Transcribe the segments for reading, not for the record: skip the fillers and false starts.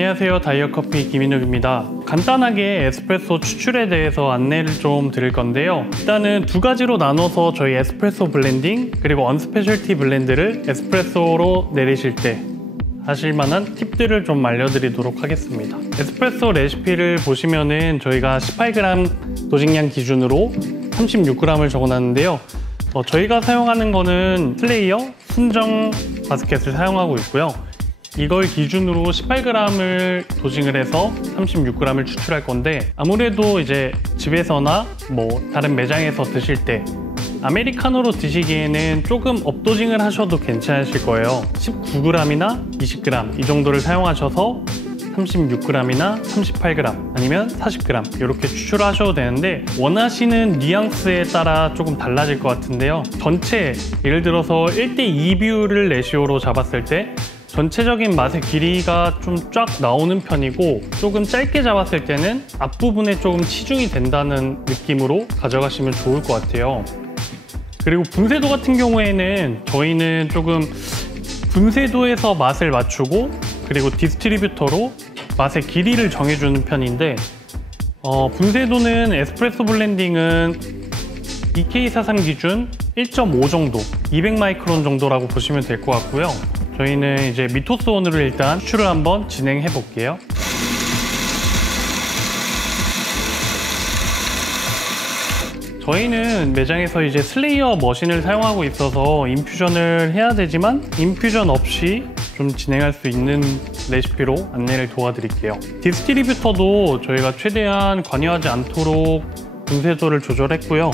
안녕하세요, 다이어커피 김인욱입니다. 간단하게 에스프레소 추출에 대해서 안내를 좀 드릴 건데요. 일단은 두 가지로 나눠서 저희 에스프레소 블렌딩 그리고 언스페셜티 블렌드를 에스프레소로 내리실 때 하실 만한 팁들을 좀 알려드리도록 하겠습니다. 에스프레소 레시피를 보시면은 저희가 18g 도식량 기준으로 36g을 적어놨는데요. 저희가 사용하는 거는 슬레이어 순정 바스켓을 사용하고 있고요. 이걸 기준으로 18g을 도징을 해서 36g을 추출할 건데, 아무래도 이제 집에서나 뭐 다른 매장에서 드실 때 아메리카노로 드시기에는 조금 업도징을 하셔도 괜찮으실 거예요. 19g이나 20g 이 정도를 사용하셔서 36g이나 38g 아니면 40g 이렇게 추출하셔도 되는데, 원하시는 뉘앙스에 따라 조금 달라질 것 같은데요. 전체 예를 들어서 1:2 비율을 레시오로 잡았을 때 전체적인 맛의 길이가 좀 쫙 나오는 편이고, 조금 짧게 잡았을 때는 앞부분에 조금 치중이 된다는 느낌으로 가져가시면 좋을 것 같아요. 그리고 분쇄도 같은 경우에는 저희는 조금 분쇄도에서 맛을 맞추고 그리고 디스트리뷰터로 맛의 길이를 정해주는 편인데, 분쇄도는 에스프레소 블렌딩은 EK43 기준 1.5 정도, 200 마이크론 정도라고 보시면 될 것 같고요. 저희는 이제 미토스온으로 일단 추출을 한번 진행해 볼게요. 저희는 매장에서 이제 슬레이어 머신을 사용하고 있어서 인퓨전을 해야 되지만 인퓨전 없이 좀 진행할 수 있는 레시피로 안내를 도와드릴게요. 디스트리뷰터도 저희가 최대한 관여하지 않도록 분쇄도를 조절했고요.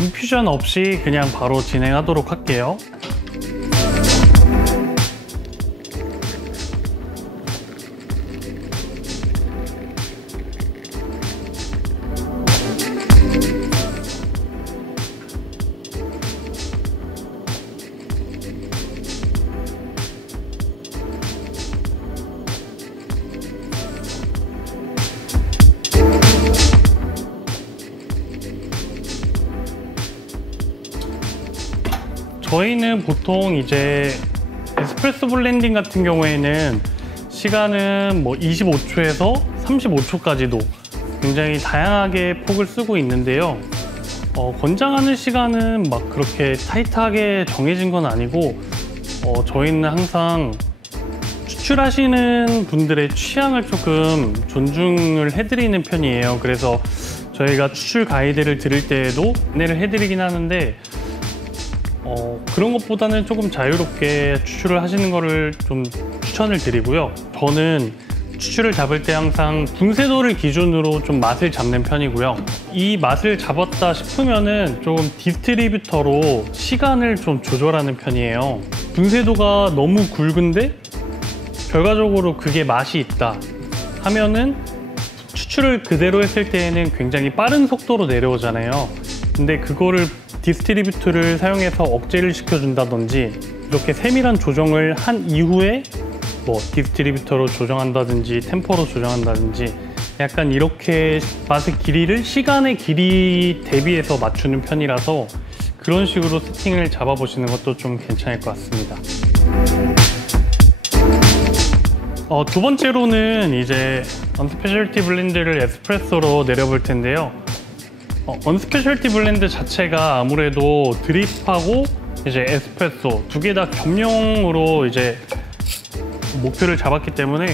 인퓨전 없이 그냥 바로 진행하도록 할게요. 저희는 보통 이제 에스프레소 블렌딩 같은 경우에는 시간은 뭐 25초에서 35초까지도 굉장히 다양하게 폭을 쓰고 있는데요. 권장하는 시간은 막 그렇게 타이트하게 정해진 건 아니고, 저희는 항상 추출하시는 분들의 취향을 조금 존중을 해드리는 편이에요. 그래서 저희가 추출 가이드를 드릴 때에도 안내를 해드리긴 하는데, 그런 것보다는 조금 자유롭게 추출을 하시는 거를 좀 추천을 드리고요. 저는 추출을 잡을 때 항상 분쇄도를 기준으로 좀 맛을 잡는 편이고요. 이 맛을 잡았다 싶으면은 조금 디스트리뷰터로 시간을 좀 조절하는 편이에요. 분쇄도가 너무 굵은데 결과적으로 그게 맛이 있다 하면은 추출을 그대로 했을 때에는 굉장히 빠른 속도로 내려오잖아요. 근데 그거를 디스트리뷰터를 사용해서 억제를 시켜준다든지 이렇게 세밀한 조정을 한 이후에 뭐 디스트리뷰터로 조정한다든지 템포로 조정한다든지 약간 이렇게 맛의 길이를 시간의 길이 대비해서 맞추는 편이라서 그런 식으로 세팅을 잡아보시는 것도 좀 괜찮을 것 같습니다. 두 번째로는 이제 언스페셜티 블렌드를 에스프레소로 내려볼 텐데요. 언스페셜티 블렌드 자체가 아무래도 드립하고 이제 에스프레소 두 개 다 겸용으로 이제 목표를 잡았기 때문에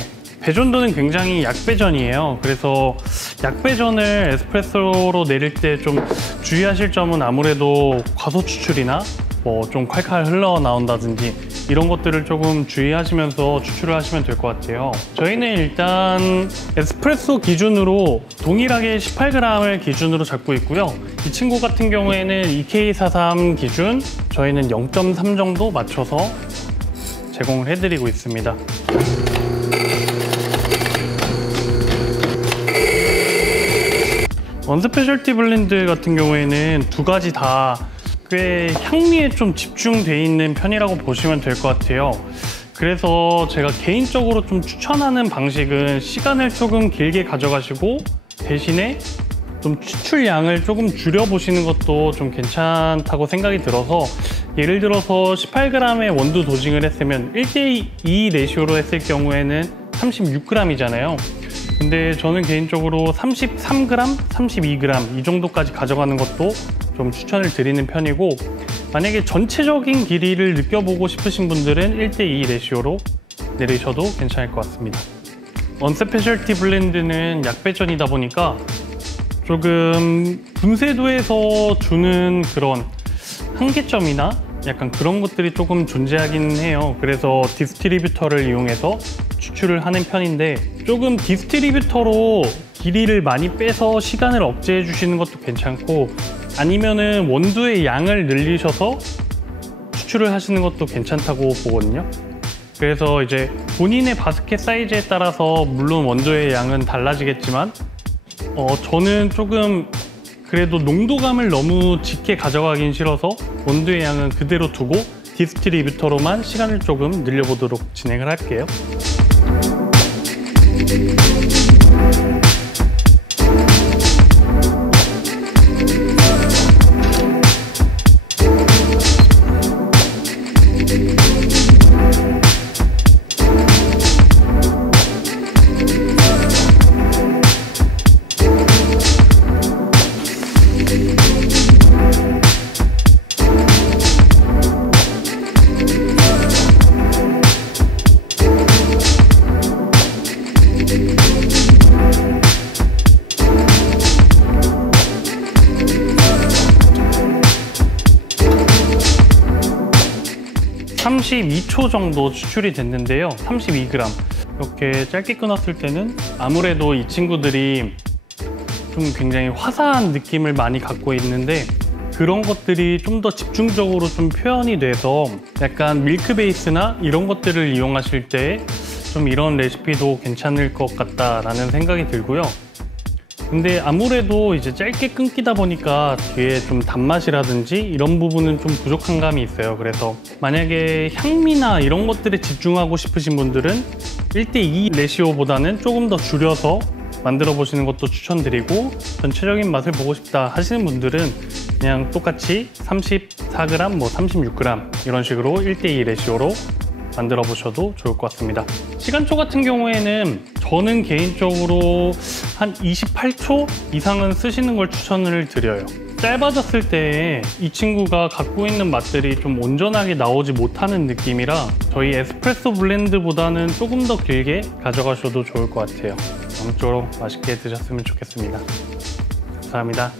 배전도는 굉장히 약배전이에요. 그래서 약배전을 에스프레소로 내릴 때 좀 주의하실 점은 아무래도 과소 추출이나 뭐 좀 칼칼 흘러나온다든지 이런 것들을 조금 주의하시면서 추출을 하시면 될 것 같아요. 저희는 일단 에스프레소 기준으로 동일하게 18g을 기준으로 잡고 있고요. 이 친구 같은 경우에는 EK43 기준 저희는 0.3 정도 맞춰서 제공을 해드리고 있습니다. 언스페셜티 블렌드 같은 경우에는 두 가지 다 꽤 향미에 좀 집중돼 있는 편이라고 보시면 될 것 같아요. 그래서 제가 개인적으로 좀 추천하는 방식은 시간을 조금 길게 가져가시고 대신에 좀 추출량을 조금 줄여보시는 것도 좀 괜찮다고 생각이 들어서, 예를 들어서 18g의 원두 도징을 했으면 1:2 레시오로 했을 경우에는 36g이잖아요. 근데 저는 개인적으로 33g, 32g 이 정도까지 가져가는 것도 좀 추천을 드리는 편이고, 만약에 전체적인 길이를 느껴보고 싶으신 분들은 1:2 레시오로 내리셔도 괜찮을 것 같습니다. 언스페셜티 블렌드는 약배전이다 보니까 조금 분쇄도에서 주는 그런 한계점이나 약간 그런 것들이 조금 존재하긴 해요. 그래서 디스트리뷰터를 이용해서 추출을 하는 편인데, 조금 디스트리뷰터로 길이를 많이 빼서 시간을 억제해 주시는 것도 괜찮고, 아니면은 원두의 양을 늘리셔서 추출을 하시는 것도 괜찮다고 보거든요. 그래서 이제 본인의 바스켓 사이즈에 따라서 물론 원두의 양은 달라지겠지만, 저는 조금 그래도 농도감을 너무 짙게 가져가긴 싫어서 원두의 양은 그대로 두고 디스트리뷰터로만 시간을 조금 늘려보도록 진행을 할게요. 32초 정도 추출이 됐는데요. 32g. 이렇게 짧게 끊었을 때는 아무래도 이 친구들이 좀 굉장히 화사한 느낌을 많이 갖고 있는데, 그런 것들이 좀 더 집중적으로 좀 표현이 돼서 약간 밀크 베이스나 이런 것들을 이용하실 때 좀 이런 레시피도 괜찮을 것 같다라는 생각이 들고요. 근데 아무래도 이제 짧게 끊기다 보니까 뒤에 좀 단맛이라든지 이런 부분은 좀 부족한 감이 있어요. 그래서 만약에 향미나 이런 것들에 집중하고 싶으신 분들은 1:2 레시오보다는 조금 더 줄여서 만들어 보시는 것도 추천드리고, 전체적인 맛을 보고 싶다 하시는 분들은 그냥 똑같이 34g, 뭐 36g 이런 식으로 1:2 레시오로 만들어 보셔도 좋을 것 같습니다. 시간초 같은 경우에는 저는 개인적으로 한 28초 이상은 쓰시는 걸 추천을 드려요. 짧아졌을 때 이 친구가 갖고 있는 맛들이 좀 온전하게 나오지 못하는 느낌이라 저희 에스프레소 블렌드보다는 조금 더 길게 가져가셔도 좋을 것 같아요. 아무쪼록 맛있게 드셨으면 좋겠습니다. 감사합니다.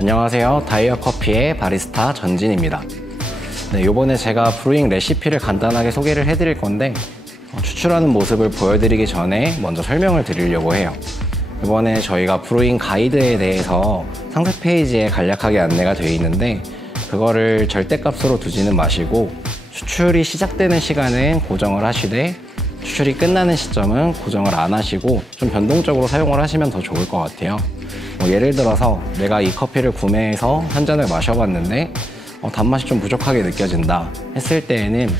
안녕하세요. 다이어 커피의 바리스타 전진입니다. 네, 이번에 제가 브루잉 레시피를 간단하게 소개를 해드릴 건데, 추출하는 모습을 보여드리기 전에 먼저 설명을 드리려고 해요. 이번에 저희가 브루잉 가이드에 대해서 상세 페이지에 간략하게 안내가 되어 있는데, 그거를 절대값으로 두지는 마시고 추출이 시작되는 시간은 고정을 하시되 추출이 끝나는 시점은 고정을 안 하시고 좀 변동적으로 사용을 하시면 더 좋을 것 같아요. 예를 들어서 내가 이 커피를 구매해서 한 잔을 마셔봤는데 단맛이 좀 부족하게 느껴진다 했을 때에는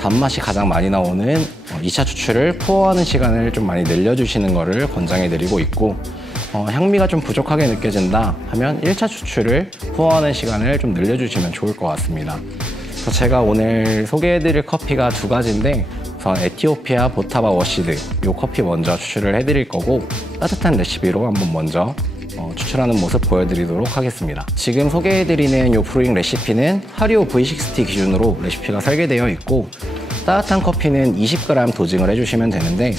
단맛이 가장 많이 나오는 2차 추출을 푸어하는 시간을 좀 많이 늘려주시는 것을 권장해 드리고 있고, 향미가 좀 부족하게 느껴진다 하면 1차 추출을 푸어하는 시간을 좀 늘려주시면 좋을 것 같습니다. 그래서 제가 오늘 소개해 드릴 커피가 두 가지인데, 우선 에티오피아 보타바 워시드 이 커피 먼저 추출을 해 드릴 거고, 따뜻한 레시피로 한번 먼저 추출하는 모습 보여드리도록 하겠습니다. 지금 소개해드리는 이 브루잉 레시피는 하리오 V60 기준으로 레시피가 설계되어 있고, 따뜻한 커피는 20g 도징을 해주시면 되는데,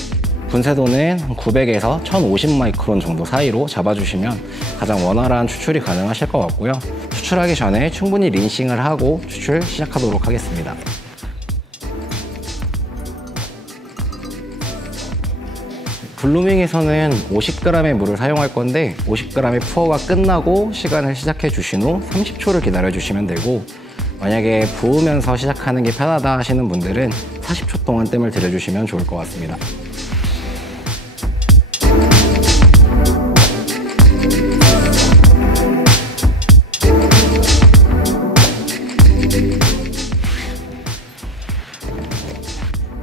분쇄도는 900에서 1050 마이크론 정도 사이로 잡아주시면 가장 원활한 추출이 가능하실 것 같고요. 추출하기 전에 충분히 린싱을 하고 추출 시작하도록 하겠습니다. 블루밍에서는 50g의 물을 사용할 건데, 50g의 푸어가 끝나고 시간을 시작해 주신 후 30초를 기다려 주시면 되고, 만약에 부으면서 시작하는 게 편하다 하시는 분들은 40초 동안 뜸을 들여주시면 좋을 것 같습니다.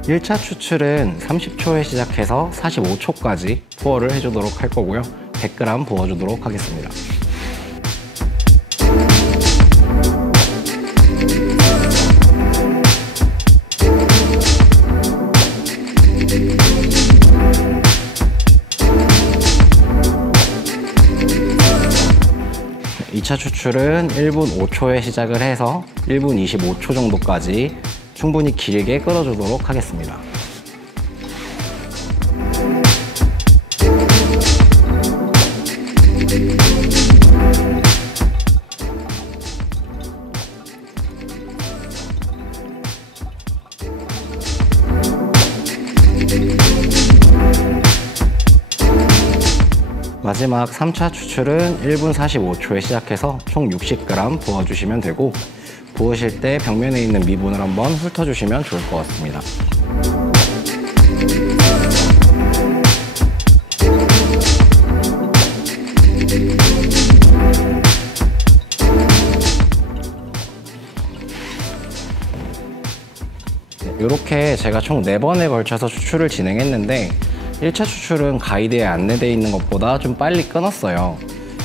1차 추출은 30초에 시작해서 45초까지 푸어를 해주도록 할 거고요. 100g 부어주도록 하겠습니다. 이 2차 추출은 1분 5초에 시작을 해서 1분 25초 정도까지 충분히 길게 끓여주도록 하겠습니다. 마지막 3차 추출은 1분 45초에 시작해서 총 60g 부어주시면 되고, 부으실 때 벽면에 있는 미분을 한번 훑어주시면 좋을 것 같습니다. 이렇게 제가 총 4번에 걸쳐서 추출을 진행했는데 1차 추출은 가이드에 안내되어 있는 것보다 좀 빨리 끊었어요.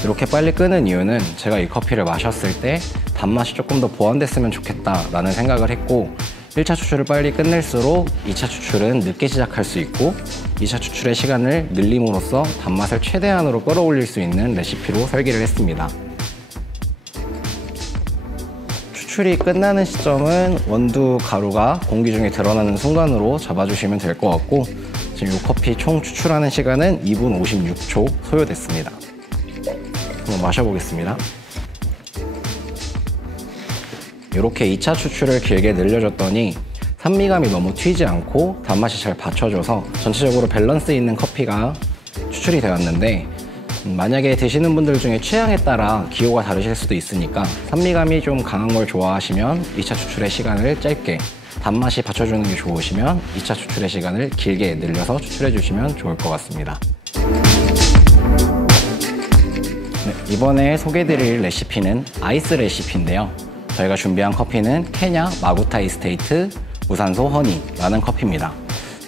이렇게 빨리 끄는 이유는 제가 이 커피를 마셨을 때 단맛이 조금 더 보완됐으면 좋겠다라는 생각을 했고, 1차 추출을 빨리 끝낼수록 2차 추출은 늦게 시작할 수 있고 2차 추출의 시간을 늘림으로써 단맛을 최대한으로 끌어올릴 수 있는 레시피로 설계를 했습니다. 추출이 끝나는 시점은 원두 가루가 공기 중에 드러나는 순간으로 잡아주시면 될 것 같고, 지금 이 커피 총 추출하는 시간은 2분 56초 소요됐습니다. 한번 마셔보겠습니다. 이렇게 2차 추출을 길게 늘려줬더니 산미감이 너무 튀지 않고 단맛이 잘 받쳐줘서 전체적으로 밸런스 있는 커피가 추출이 되었는데, 만약에 드시는 분들 중에 취향에 따라 기호가 다르실 수도 있으니까 산미감이 좀 강한 걸 좋아하시면 2차 추출의 시간을 짧게, 단맛이 받쳐주는 게 좋으시면 2차 추출의 시간을 길게 늘려서 추출해 주시면 좋을 것 같습니다. 네, 이번에 소개해드릴 레시피는 아이스 레시피인데요. 저희가 준비한 커피는 케냐 마구타 이스테이트 무산소 허니라는 커피입니다.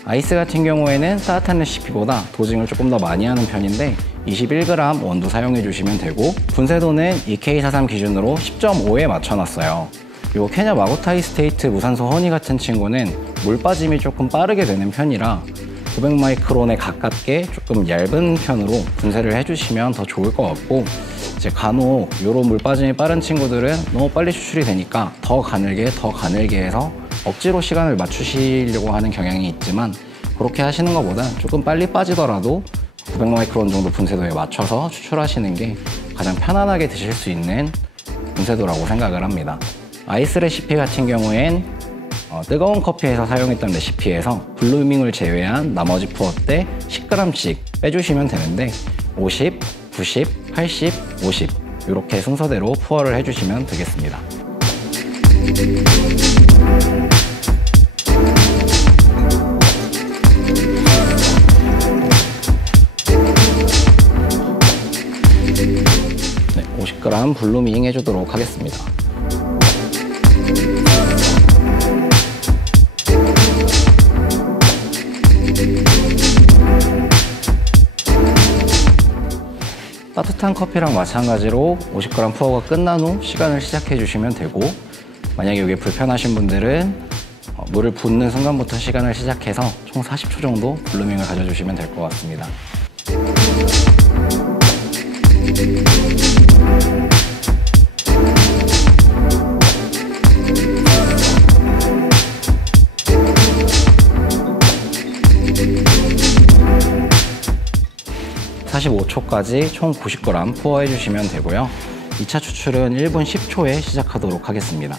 아이스 같은 경우에는 따뜻한 레시피보다 도징을 조금 더 많이 하는 편인데 21g 원두 사용해 주시면 되고, 분쇄도는 EK43 기준으로 10.5에 맞춰놨어요. 이 케냐 마구타 이스테이트 무산소 허니 같은 친구는 물 빠짐이 조금 빠르게 되는 편이라 900마이크론에 가깝게 조금 얇은 편으로 분쇄를 해주시면 더 좋을 것 같고, 이제 간혹 이런 물 빠짐이 빠른 친구들은 너무 빨리 추출이 되니까 더 가늘게 해서 억지로 시간을 맞추시려고 하는 경향이 있지만, 그렇게 하시는 것보다 조금 빨리 빠지더라도 900마이크론 정도 분쇄도에 맞춰서 추출하시는 게 가장 편안하게 드실 수 있는 분쇄도라고 생각을 합니다. 아이스 레시피 같은 경우엔 뜨거운 커피에서 사용했던 레시피에서 블루밍을 제외한 나머지 푸어 때 10g씩 빼주시면 되는데 50, 90, 80, 50 이렇게 순서대로 푸어를 해주시면 되겠습니다. 네, 50g 블루밍 해주도록 하겠습니다. 따뜻한 커피랑 마찬가지로 50g 푸어가 끝난 후 시간을 시작해 주시면 되고, 만약에 이게 불편하신 분들은 물을 붓는 순간부터 시간을 시작해서 총 40초 정도 블루밍을 가져주시면 될 것 같습니다. (45초까지) 총 90g 푸어 해주시면 되고요. 2차 추출은 1분 10초에 시작하도록 하겠습니다.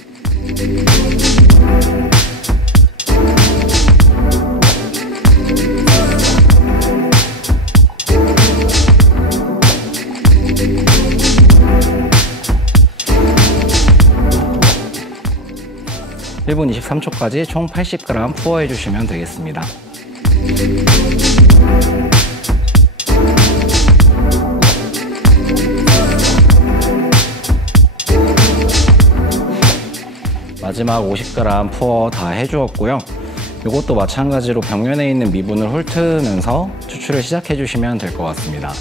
(1분 23초까지) 총 80g 푸어 해주시면 되겠습니다. 마지막 50g 푸어 다 해주었고요. 이것도 마찬가지로 벽면에 있는 미분을 훑으면서 추출을 시작해 주시면 될 것 같습니다.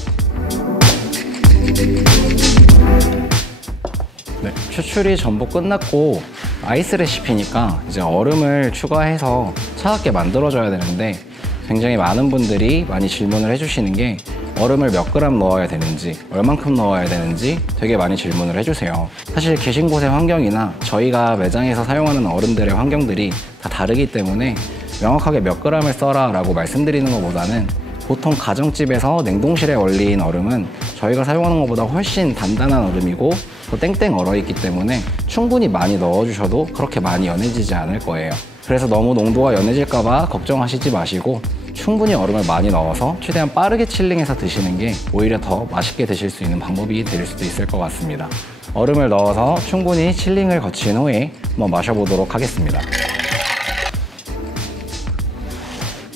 네, 추출이 전부 끝났고 아이스 레시피니까 이제 얼음을 추가해서 차갑게 만들어줘야 되는데 굉장히 많은 분들이 많이 질문을 해주시는 게 얼음을 몇 그램 넣어야 되는지, 얼만큼 넣어야 되는지 되게 많이 질문을 해주세요. 사실 계신 곳의 환경이나 저희가 매장에서 사용하는 얼음들의 환경들이 다 다르기 때문에 명확하게 몇 그램을 써라 라고 말씀드리는 것보다는 보통 가정집에서 냉동실에 얼린 얼음은 저희가 사용하는 것보다 훨씬 단단한 얼음이고 또 땡땡 얼어있기 때문에 충분히 많이 넣어주셔도 그렇게 많이 연해지지 않을 거예요. 그래서 너무 농도가 연해질까봐 걱정하시지 마시고 충분히 얼음을 많이 넣어서 최대한 빠르게 칠링해서 드시는 게 오히려 더 맛있게 드실 수 있는 방법이 될 수도 있을 것 같습니다. 얼음을 넣어서 충분히 칠링을 거친 후에 한번 마셔보도록 하겠습니다.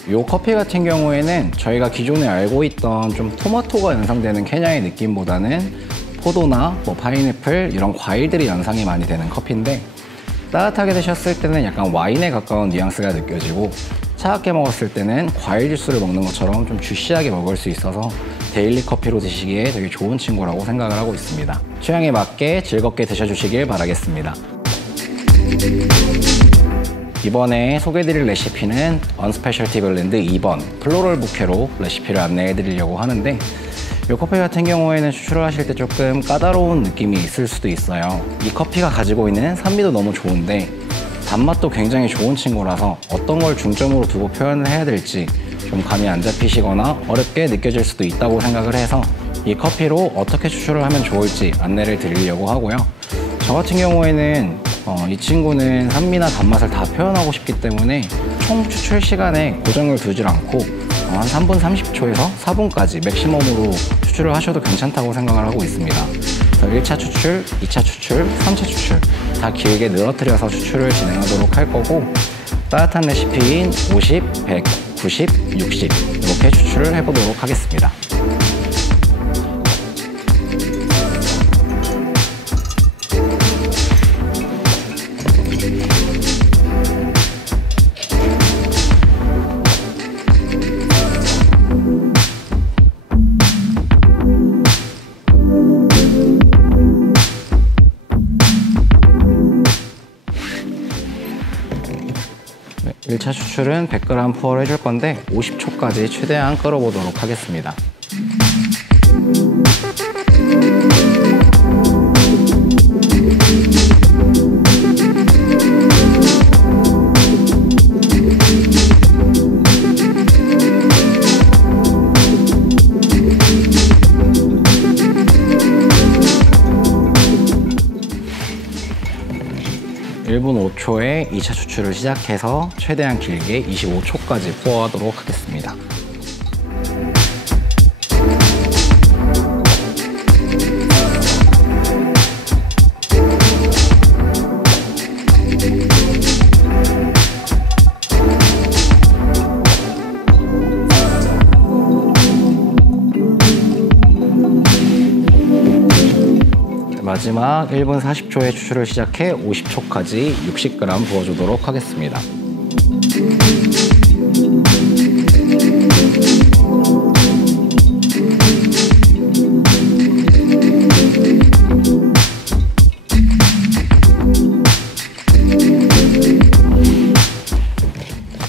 이 커피 같은 경우에는 저희가 기존에 알고 있던 좀 토마토가 연상되는 케냐의 느낌보다는 포도나 파인애플 이런 과일들이 연상이 많이 되는 커피인데 따뜻하게 드셨을 때는 약간 와인에 가까운 뉘앙스가 느껴지고 차갑게 먹었을 때는 과일 주스를 먹는 것처럼 좀 주시하게 먹을 수 있어서 데일리 커피로 드시기에 되게 좋은 친구라고 생각을 하고 있습니다. 취향에 맞게 즐겁게 드셔주시길 바라겠습니다. 이번에 소개해드릴 레시피는 언스페셜티 블렌드 2번 플로럴 부케로 레시피를 안내해드리려고 하는데 이 커피 같은 경우에는 추출을 하실 때 조금 까다로운 느낌이 있을 수도 있어요. 이 커피가 가지고 있는 산미도 너무 좋은데 단맛도 굉장히 좋은 친구라서 어떤 걸 중점으로 두고 표현을 해야 될지 좀 감이 안 잡히시거나 어렵게 느껴질 수도 있다고 생각을 해서 이 커피로 어떻게 추출을 하면 좋을지 안내를 드리려고 하고요. 저 같은 경우에는 이 친구는 산미나 단맛을 다 표현하고 싶기 때문에 총 추출 시간에 고정을 두질 않고 한 3분 30초에서 4분까지 맥시멈으로 추출을 하셔도 괜찮다고 생각을 하고 있습니다. 1차 추출, 2차 추출, 3차 추출 다 길게 늘어뜨려서 추출을 진행하도록 할 거고 따뜻한 레시피인 50, 100, 90, 60 이렇게 추출을 해보도록 하겠습니다. 네, 1차 추출은 100g 푸어를 해줄 건데 50초까지 최대한 끓여보도록 하겠습니다. (1분 5초에) 2차 추출을 시작해서 최대한 길게 25초까지 푸어하도록 하겠습니다. 마지막 1분 40초에 추출을 시작해 50초까지 60g 부어주도록 하겠습니다.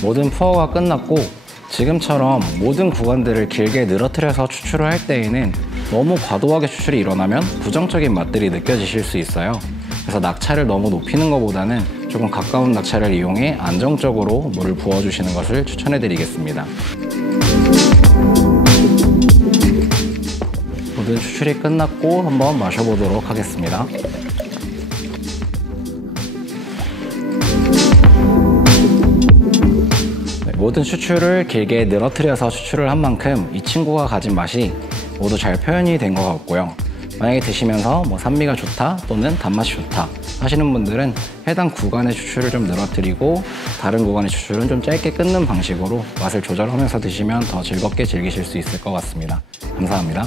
모든 푸어가 끝났고 지금처럼 모든 구간들을 길게 늘어뜨려서 추출을 할 때에는 너무 과도하게 추출이 일어나면 부정적인 맛들이 느껴지실 수 있어요. 그래서 낙차를 너무 높이는 것보다는 조금 가까운 낙차를 이용해 안정적으로 물을 부어주시는 것을 추천해 드리겠습니다. 모든 추출이 끝났고 한번 마셔보도록 하겠습니다. 모든 추출을 길게 늘어뜨려서 추출을 한 만큼 이 친구가 가진 맛이 모두 잘 표현이 된 것 같고요. 만약에 드시면서 산미가 좋다 또는 단맛이 좋다 하시는 분들은 해당 구간의 추출을 좀 늘어뜨리고 다른 구간의 추출은 좀 짧게 끊는 방식으로 맛을 조절하면서 드시면 더 즐겁게 즐기실 수 있을 것 같습니다. 감사합니다.